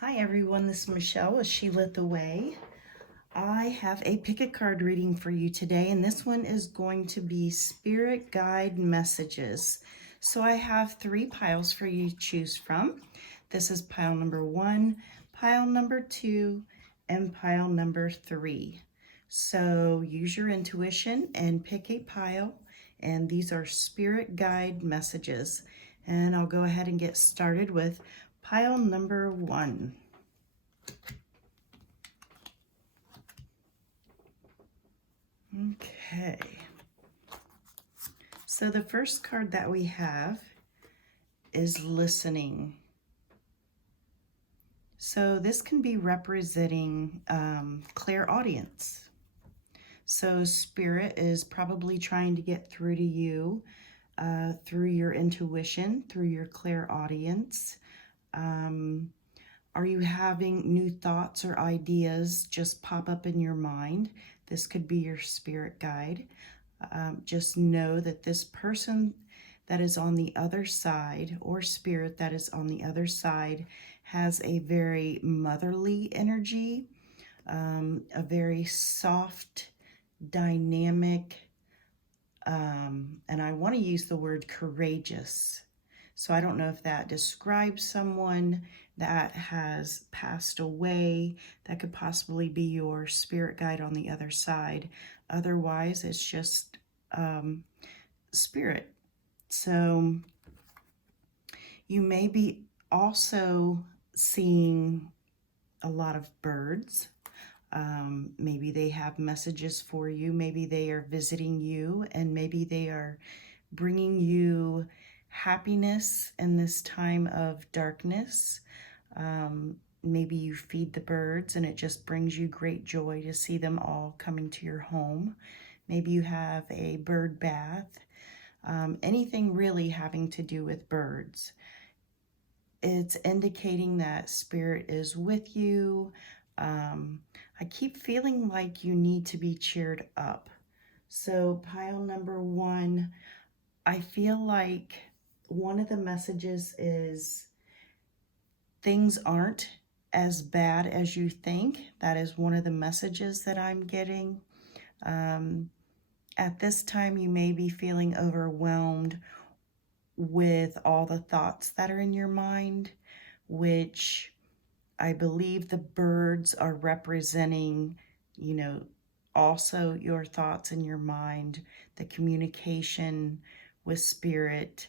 Hi everyone, this is Michelle with She Lit the Way. I have a pick a card reading for you today, and this one is going to be Spirit Guide Messages. So I have 3 piles for you to choose from. This is pile number 1, pile number 2, and pile number 3. So use your intuition and pick a pile, and these are Spirit Guide Messages. And I'll go ahead and get started with pile number 1. Okay. So the first card that we have is listening. So this can be representing clairaudience. So Spirit is probably trying to get through to you through your intuition, through your clairaudience. Are you having new thoughts or ideas just pop up in your mind? This could be your spirit guide. Just know that this person that is on the other side, or spirit that is on the other side, has a very motherly energy, a very soft, dynamic, and I want to use the word courageous. So I don't know if that describes someone that has passed away. That could possibly be your spirit guide on the other side. Otherwise, it's just spirit. So you may be also seeing a lot of birds. Maybe they have messages for you. Maybe they are visiting you, and maybe they are bringing you happiness in this time of darkness. Maybe you feed the birds and it just brings you great joy to see them all coming to your home. Maybe you have a bird bath. Anything really having to do with birds. It's indicating that spirit is with you. I keep feeling like you need to be cheered up. So pile number 1, I feel like one of the messages is things aren't as bad as you think. That is one of the messages that I'm getting. At this time, you may be feeling overwhelmed with all the thoughts that are in your mind, which I believe the birds are representing, also your thoughts in your mind, the communication with spirit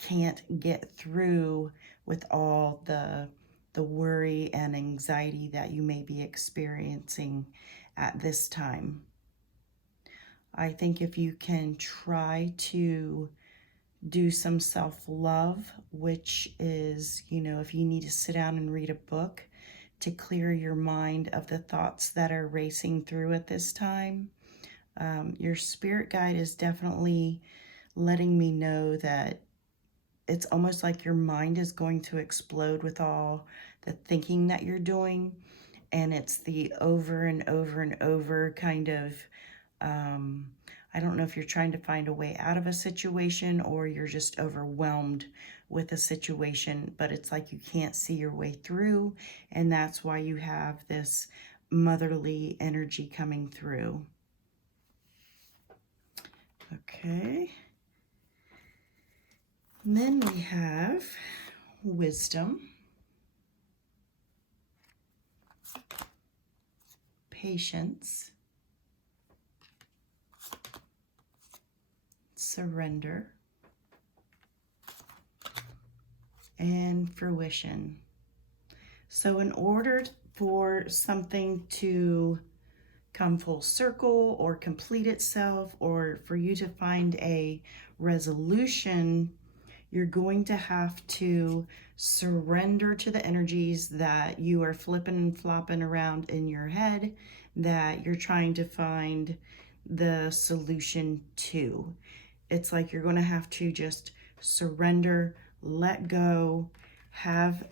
can't get through with all the worry and anxiety that you may be experiencing at this time. I think if you can try to do some self-love, which is, if you need to sit down and read a book to clear your mind of the thoughts that are racing through at this time. Your spirit guide is definitely letting me know that it's almost like your mind is going to explode with all the thinking that you're doing. And it's the over and over and over kind of, I don't know if you're trying to find a way out of a situation or you're just overwhelmed with a situation, but it's like you can't see your way through. And that's why you have this motherly energy coming through. Okay. And then we have wisdom, patience, surrender, and fruition. So in order for something to come full circle or complete itself, or for you to find a resolution, you're going to have to surrender to the energies that you are flipping and flopping around in your head, that you're trying to find the solution to. It's like you're going to have to just surrender, let go, have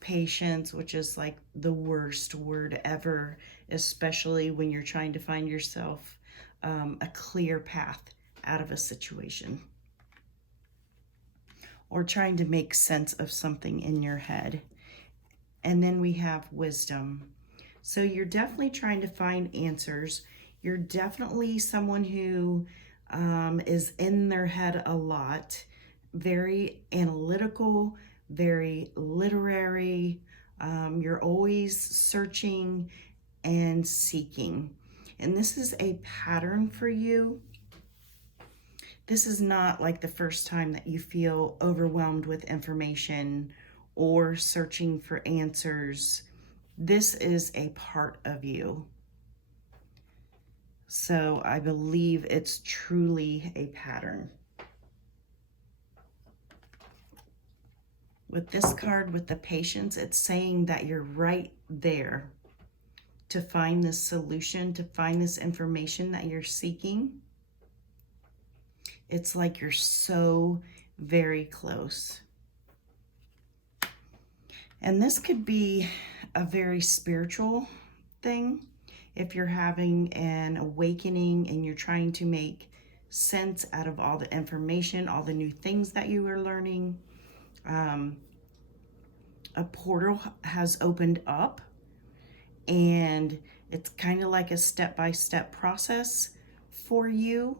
patience, which is like the worst word ever, especially when you're trying to find yourself a clear path out of a situation or trying to make sense of something in your head. And then we have wisdom. So you're definitely trying to find answers. You're definitely someone who is in their head a lot, very analytical, very literary. You're always searching and seeking. And this is a pattern for you. This is not like the first time that you feel overwhelmed with information or searching for answers. This is a part of you. So I believe it's truly a pattern. With this card, with the patience, it's saying that you're right there to find this solution, to find this information that you're seeking. It's like you're so very close. And this could be a very spiritual thing. If you're having an awakening and you're trying to make sense out of all the information, all the new things that you are learning, a portal has opened up, and it's kind of like a step-by-step process for you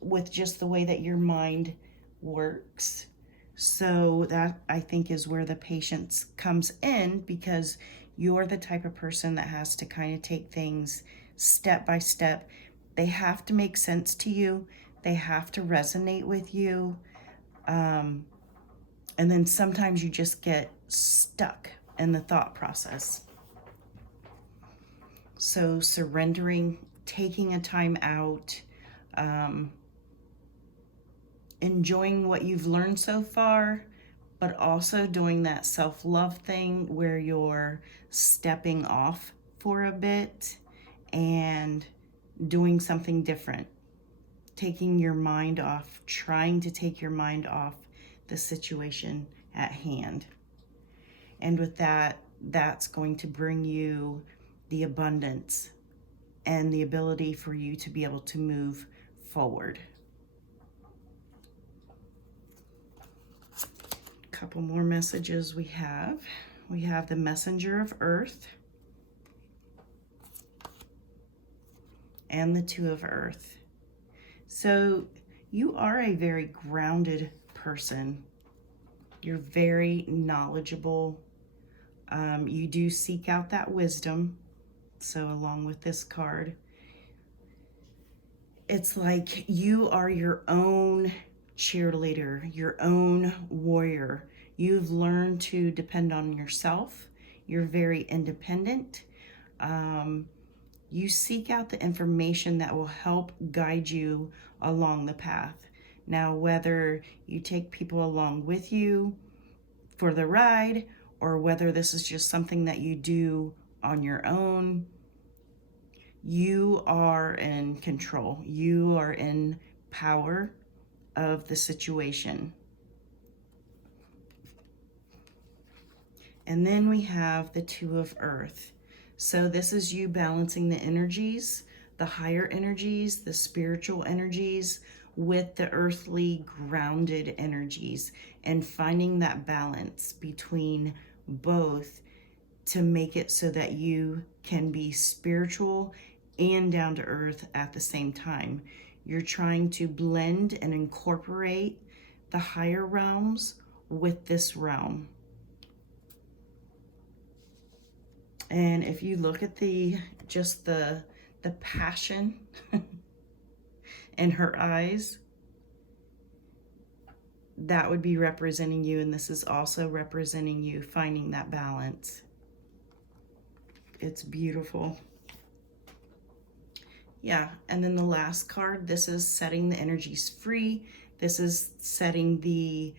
with just the way that your mind works. So that, I think, is where the patience comes in, because you're the type of person that has to kind of take things step by step. They have to make sense to you. They have to resonate with you. And then sometimes you just get stuck in the thought process. So surrendering, taking a time out, enjoying what you've learned so far, but also doing that self-love thing where you're stepping off for a bit and doing something different, taking your mind off, trying to take your mind off the situation at hand. And with that, that's going to bring you the abundance and the ability for you to be able to move forward. Couple more messages we have. We have the Messenger of Earth and the Two of Earth. So you are a very grounded person. You're very knowledgeable. You do seek out that wisdom. So along with this card, it's like you are your own cheerleader, your own warrior. You've learned to depend on yourself. You're very independent. You seek out the information that will help guide you along the path. Now, whether you take people along with you for the ride, or whether this is just something that you do on your own, you are in control. You are in power of the situation. And then we have the Two of Earth. So this is you balancing the energies, the higher energies, the spiritual energies with the earthly grounded energies, and finding that balance between both to make it so that you can be spiritual and down to earth at the same time. You're trying to blend and incorporate the higher realms with this realm. And if you look at the passion in her eyes, that would be representing you, and this is also representing you finding that balance. It's beautiful. Yeah, and then the last card, this is setting the energies free. This is setting the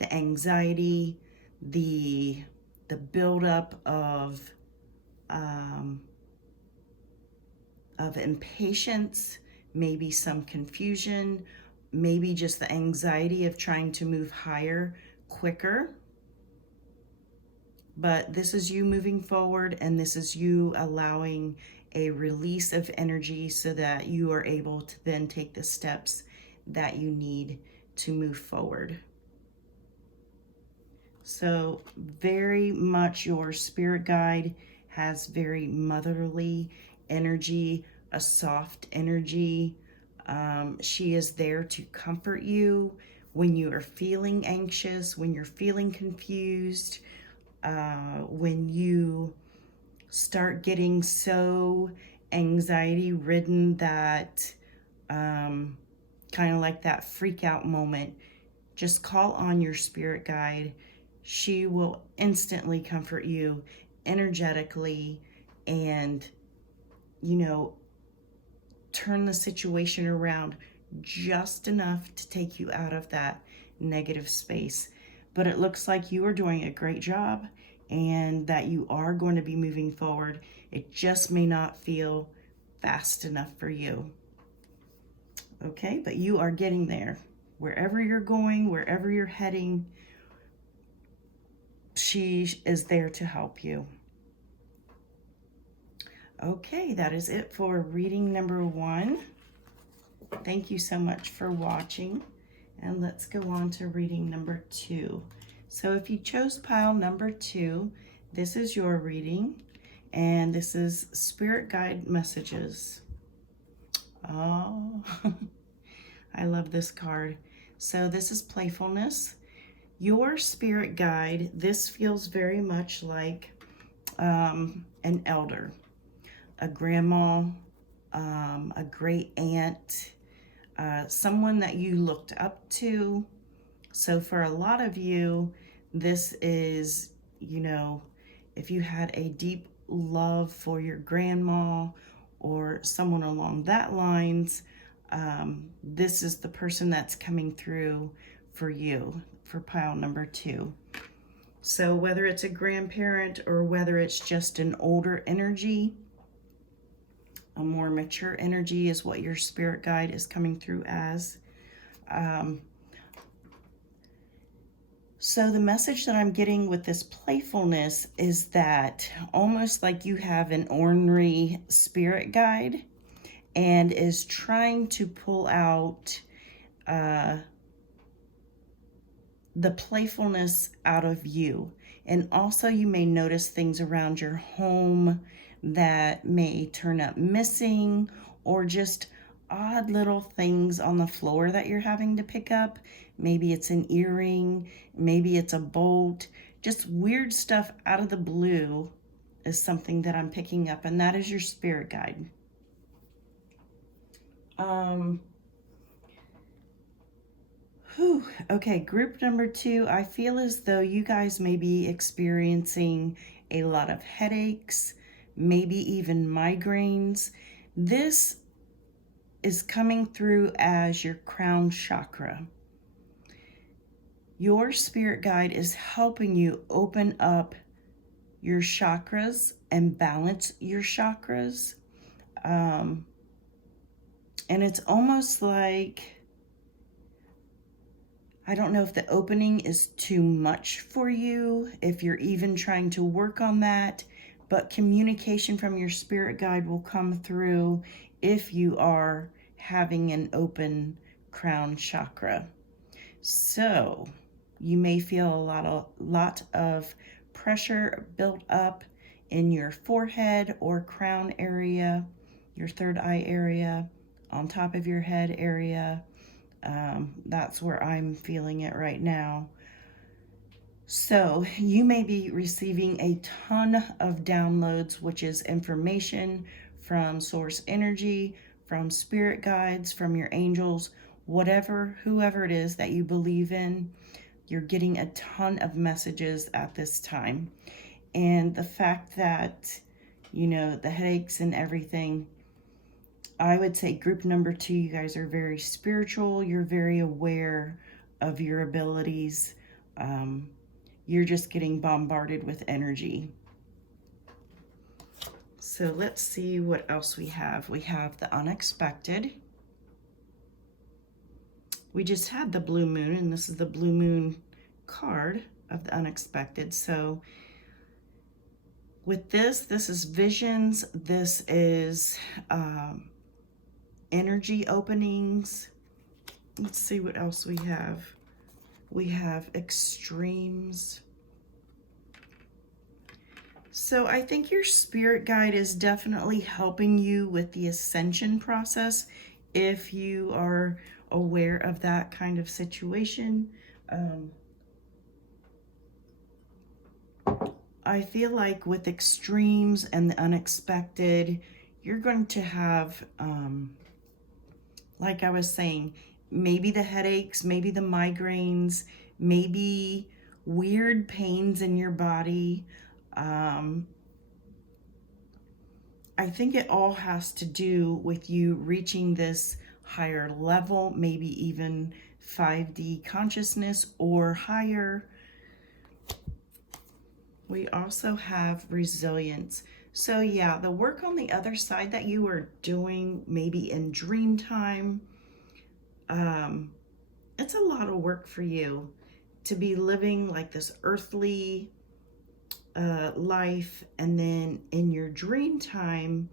anxiety, the buildup of impatience, maybe some confusion, maybe just the anxiety of trying to move higher, quicker. But this is you moving forward, and this is you allowing a release of energy so that you are able to then take the steps that you need to move forward. So very much your spirit guide has very motherly energy, a soft energy. She is there to comfort you when you are feeling anxious, when you're feeling confused, when you start getting so anxiety ridden that kind of like that freak out moment. Just call on your spirit guide. She will instantly comfort you energetically and, you know, turn the situation around just enough to take you out of that negative space. But it looks like you are doing a great job and that you are going to be moving forward. It just may not feel fast enough for you. Okay, but you are getting there. Wherever you're going, wherever you're heading, she is there to help you. Okay, that is it for reading number 1. Thank you so much for watching. And let's go on to reading number 2. So if you chose pile number 2, this is your reading. And this is Spirit Guide Messages. Oh, I love this card. So this is playfulness. Your spirit guide, this feels very much like an elder, a grandma, a great aunt, someone that you looked up to. So for a lot of you, this is, you know, if you had a deep love for your grandma or someone along that lines, this is the person that's coming through for you for pile number 2. So whether it's a grandparent or whether it's just an older energy, a more mature energy is what your spirit guide is coming through as. So the message that I'm getting with this playfulness is that almost like you have an ornery spirit guide and is trying to pull out the playfulness out of you. And also you may notice things around your home that may turn up missing, or just odd little things on the floor that you're having to pick up. Maybe it's an earring, maybe it's a bolt, just weird stuff out of the blue is something that I'm picking up, and that is your spirit guide. Okay, group number 2, I feel as though you guys may be experiencing a lot of headaches, maybe even migraines. This is coming through as your crown chakra. Your spirit guide is helping you open up your chakras and balance your chakras. And it's almost like, I don't know if the opening is too much for you, if you're even trying to work on that, but communication from your spirit guide will come through if you are having an open crown chakra. So you may feel a lot of pressure built up in your forehead or crown area, your third eye area, on top of your head area. That's where I'm feeling it right now. So you may be receiving a ton of downloads, which is information from source energy, from spirit guides, from your angels, whatever, whoever it is that you believe in. You're getting a ton of messages at this time. And the fact that, you know, the headaches and everything, I would say group number 2, you guys are very spiritual. You're very aware of your abilities. You're just getting bombarded with energy. So let's see what else we have. We have the unexpected. We just had the blue moon, and this is the blue moon card of the unexpected. So with this is visions. This is energy openings. Let's see what else we have. We have extremes. So I think your spirit guide is definitely helping you with the ascension process if you are aware of that kind of situation. Um, I feel like with extremes and the unexpected, you're going to have, like I was saying, maybe the headaches, maybe the migraines, maybe weird pains in your body. Um, I think it all has to do with you reaching this higher level, maybe even 5D consciousness or higher. We also have resilience. So yeah, the work on the other side that you are doing, maybe in dream time, it's a lot of work for you to be living like this earthly life, and then in your dream time,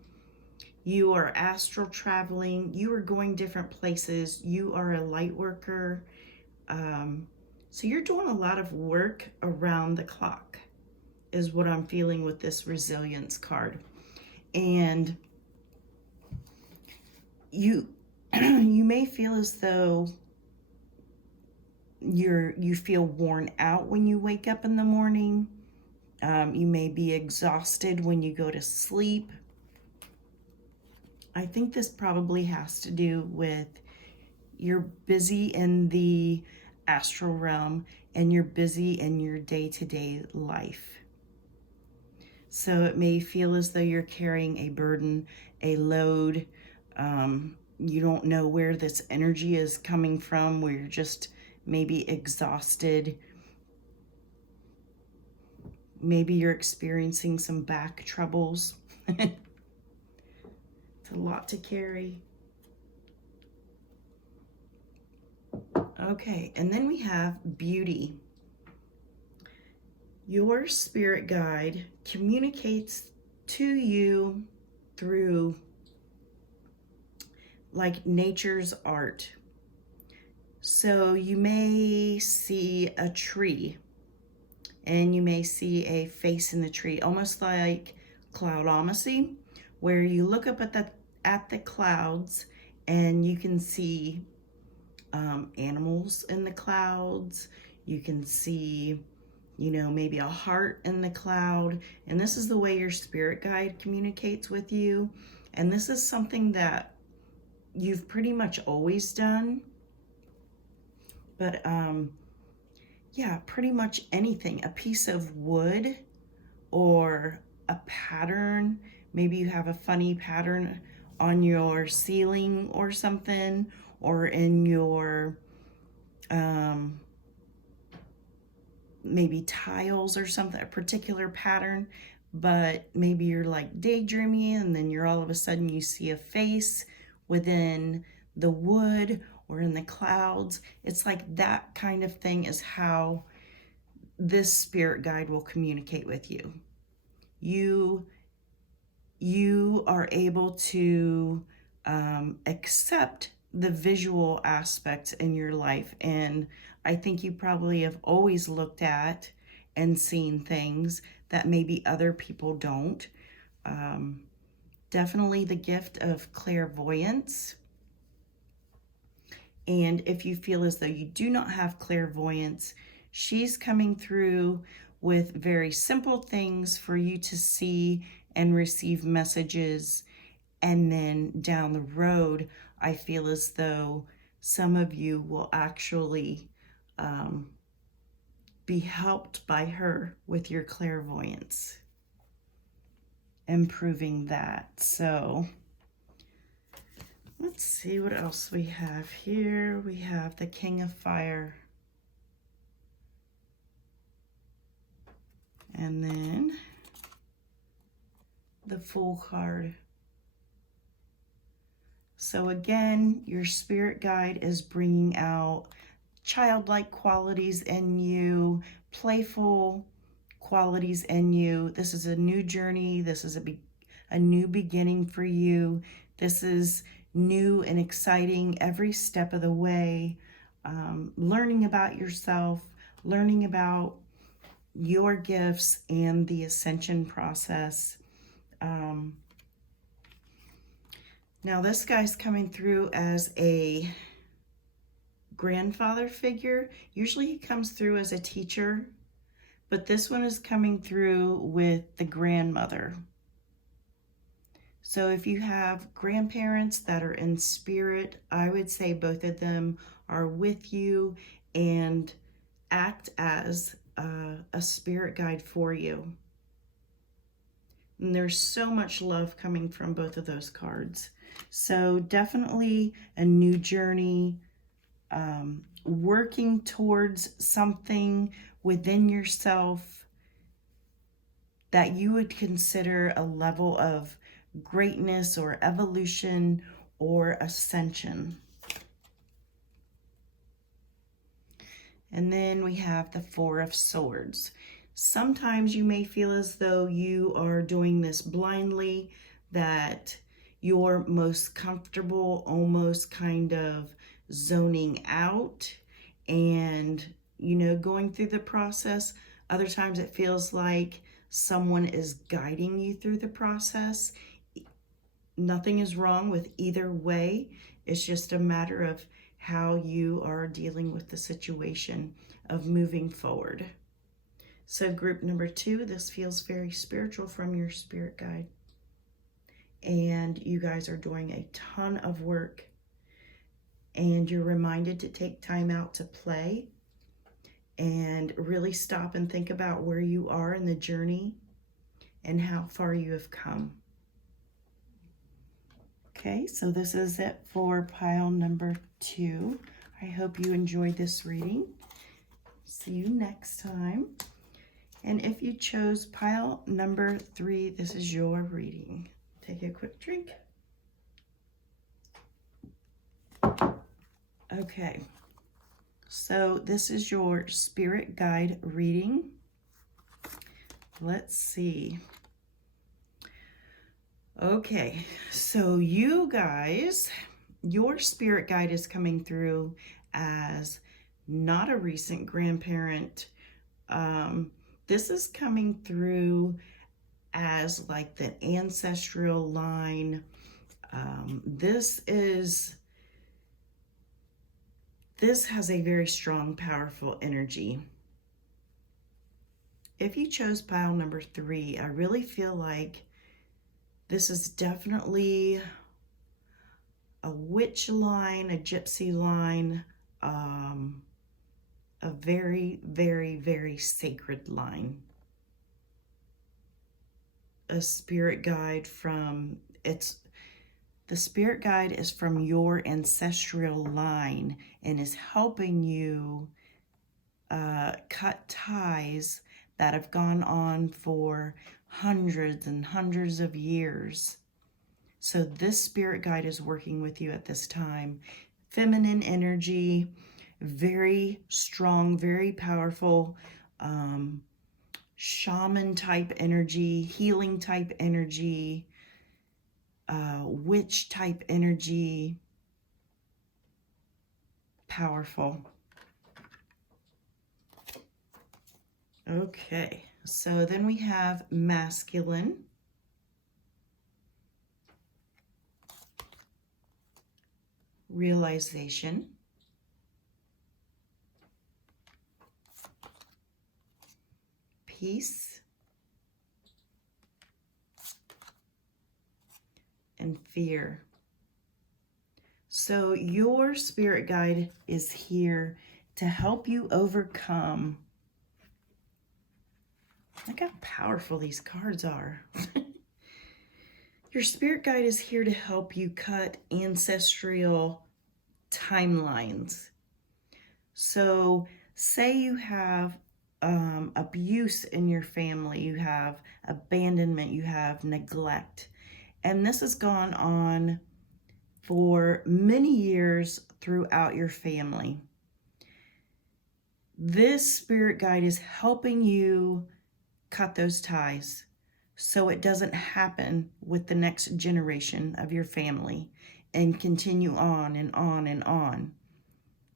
you are astral traveling, you are going different places, you are a light worker. So you're doing a lot of work around the clock, is what I'm feeling with this resilience card. And you you may feel as though you feel worn out when you wake up in the morning. You may be exhausted when you go to sleep. I think this probably has to do with you're busy in the astral realm and you're busy in your day-to-day life. So it may feel as though you're carrying a burden, a load. You don't know where this energy is coming from, where you're just maybe exhausted. Maybe you're experiencing some back troubles. It's a lot to carry. Okay, and then we have beauty. Your spirit guide communicates to you through like nature's art. So you may see a tree and you may see a face in the tree, almost like cloudomancy, where you look up at the clouds and you can see animals in the clouds. You can see, maybe a heart in the cloud. And this is the way your spirit guide communicates with you. And this is something that you've pretty much always done. But yeah, pretty much anything. A piece of wood or a pattern. Maybe you have a funny pattern on your ceiling or something, or in your maybe tiles or something, a particular pattern. But maybe you're like daydreaming and then you're all of a sudden you see a face within the wood or in the clouds. It's like that kind of thing is how this spirit guide will communicate with you. You are able to accept the visual aspects in your life. And I think you probably have always looked at and seen things that maybe other people don't. Definitely the gift of clairvoyance. And if you feel as though you do not have clairvoyance, she's coming through with very simple things for you to see and receive messages. And then down the road, I feel as though some of you will actually be helped by her with your clairvoyance, improving that. So let's see what else we have here. We have the King of Fire. And then the Fool card. So again, your spirit guide is bringing out childlike qualities in you, playful qualities in you. This is a new journey. This is a new beginning for you. This is new and exciting every step of the way. Learning about yourself, learning about your gifts and the ascension process. Now this guy's coming through as a grandfather figure. Usually he comes through as a teacher, but this one is coming through with the grandmother. So if you have grandparents that are in spirit, I would say both of them are with you and act as a spirit guide for you. And there's so much love coming from both of those cards. So definitely a new journey, working towards something within yourself that you would consider a level of greatness or evolution or ascension. And then we have the Four of Swords. Sometimes you may feel as though you are doing this blindly, that you're most comfortable almost kind of zoning out and, going through the process. Other times it feels like someone is guiding you through the process. Nothing is wrong with either way. It's just a matter of how you are dealing with the situation of moving forward. So group number 2, this feels very spiritual from your spirit guide. And you guys are doing a ton of work. And you're reminded to take time out to play and really stop and think about where you are in the journey and how far you have come. Okay, so this is it for pile number 2. I hope you enjoyed this reading. See you next time. And if you chose pile number 3, this is your reading. Take a quick drink. Okay, so this is your spirit guide reading. Let's see. Okay, so you guys, your spirit guide is coming through as not a recent grandparent. This is coming through as like the ancestral line. This has a very strong, powerful energy. If you chose pile number 3, I really feel like this is definitely a witch line, a gypsy line, a very, very, very sacred line. A spirit guide the spirit guide is from your ancestral line and is helping you cut ties that have gone on for hundreds and hundreds of years. So this spirit guide is working with you at this time. Feminine energy, very strong, very powerful, shaman type energy, healing type energy, witch type energy, powerful. Okay, so then we have masculine, realization, peace, and fear. So your spirit guide is here to help you overcome. Look how powerful these cards are. Your spirit guide is here to help you cut ancestral timelines. So say you have abuse in your family, you have abandonment, you have neglect, and this has gone on for many years throughout your family. This spirit guide is helping you cut those ties so it doesn't happen with the next generation of your family and continue on and on and on.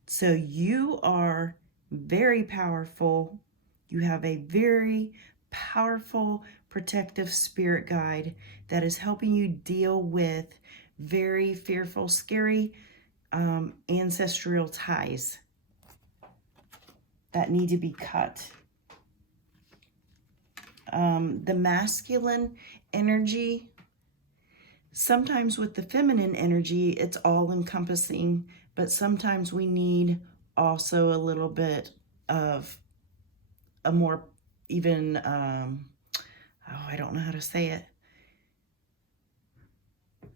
So you are very powerful. You have a very powerful protective spirit guide that is helping you deal with very fearful, scary ancestral ties that need to be cut. The masculine energy, sometimes with the feminine energy, it's all encompassing, but sometimes we need also a little bit of a more even, I don't know how to say it.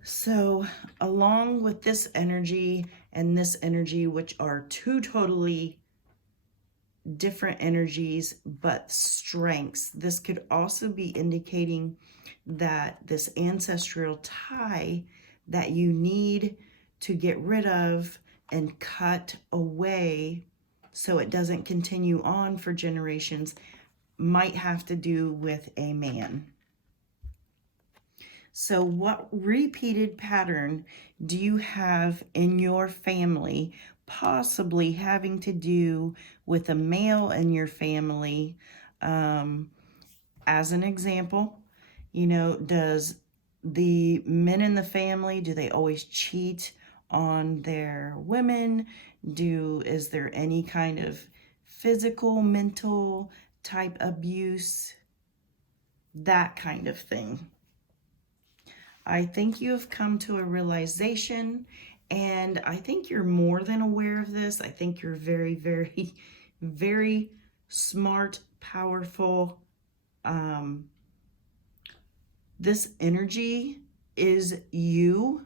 So along with this energy and this energy, which are two totally different energies, but strengths, this could also be indicating that this ancestral tie that you need to get rid of and cut away so it doesn't continue on for generations might have to do with a man. So what repeated pattern do you have in your family, possibly having to do with a male in your family? As an example, does the men in the family, do they always cheat on their women? Is there any kind of physical, mental type abuse? That kind of thing. I think you have come to a realization, and I think you're more than aware of this. I think you're very, very, very smart, powerful. This energy is you.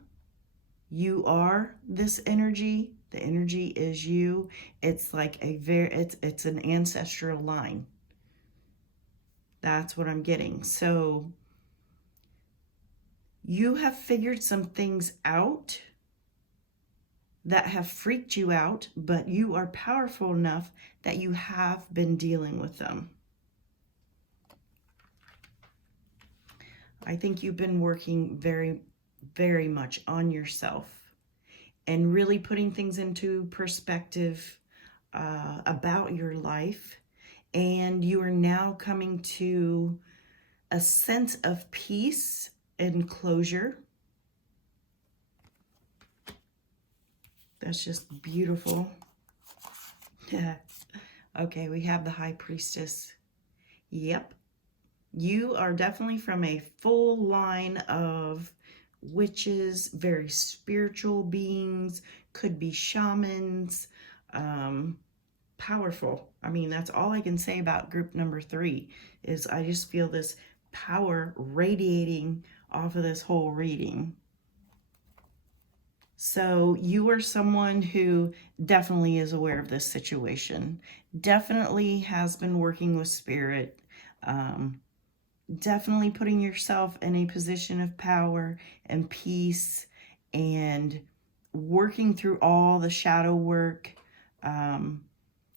You are this energy. The energy is you. It's like it's an ancestral line. That's what I'm getting. So you have figured some things out that have freaked you out, but you are powerful enough that you have been dealing with them. I think you've been working very, very much on yourself and really putting things into perspective about your life. And you are now coming to a sense of peace and closure. That's just beautiful. Yeah. Okay, we have the High Priestess. Yep. You are definitely from a full line of witches, very spiritual beings, could be shamans, powerful. I mean, that's all I can say about group number 3 is I just feel this power radiating off of this whole reading. So you are someone who definitely is aware of this situation, definitely has been working with spirit, definitely putting yourself in a position of power and peace and working through all the shadow work,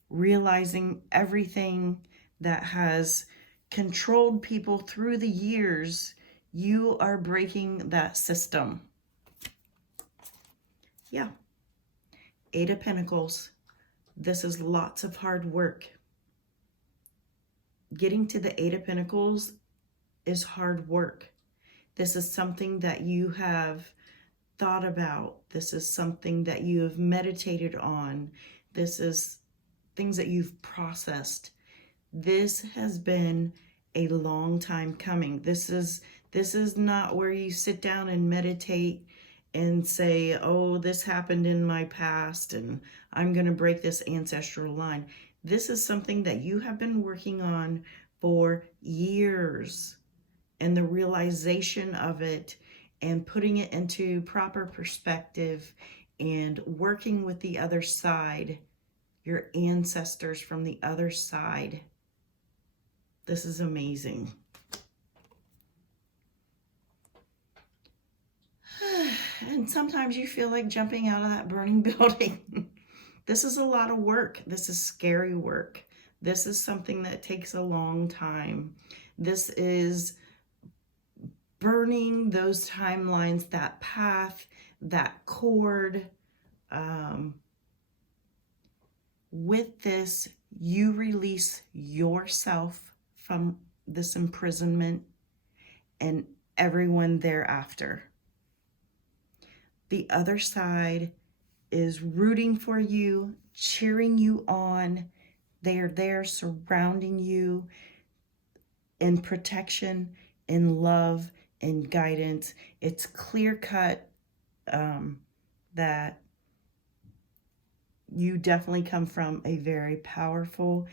realizing everything that has controlled people through the years. You are breaking that system. Yeah. 8 of Pentacles. This is lots of hard work. Getting to the 8 of Pentacles is hard work. This is something that you have thought about. This is something that you have meditated on. This is things that you've processed. This has been a long time coming. This is not where you sit down and meditate and say, oh, this happened in my past and I'm going to break this ancestral line. This is something that you have been working on for years, and the realization of it and putting it into proper perspective and working with the other side, your ancestors from the other side. This is amazing. And sometimes you feel like jumping out of that burning building. This is a lot of work. This is scary work. This is something that takes a long time. This is burning those timelines, that path, that cord. With this, you release yourself from this imprisonment and everyone thereafter. The other side is rooting for you, cheering you on. They are there surrounding you in protection, in love, in guidance. It's clear cut that you definitely come from a very powerful,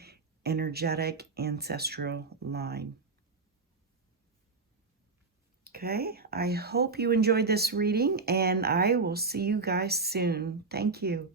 energetic, ancestral line. Okay, I hope you enjoyed this reading, and I will see you guys soon. Thank you.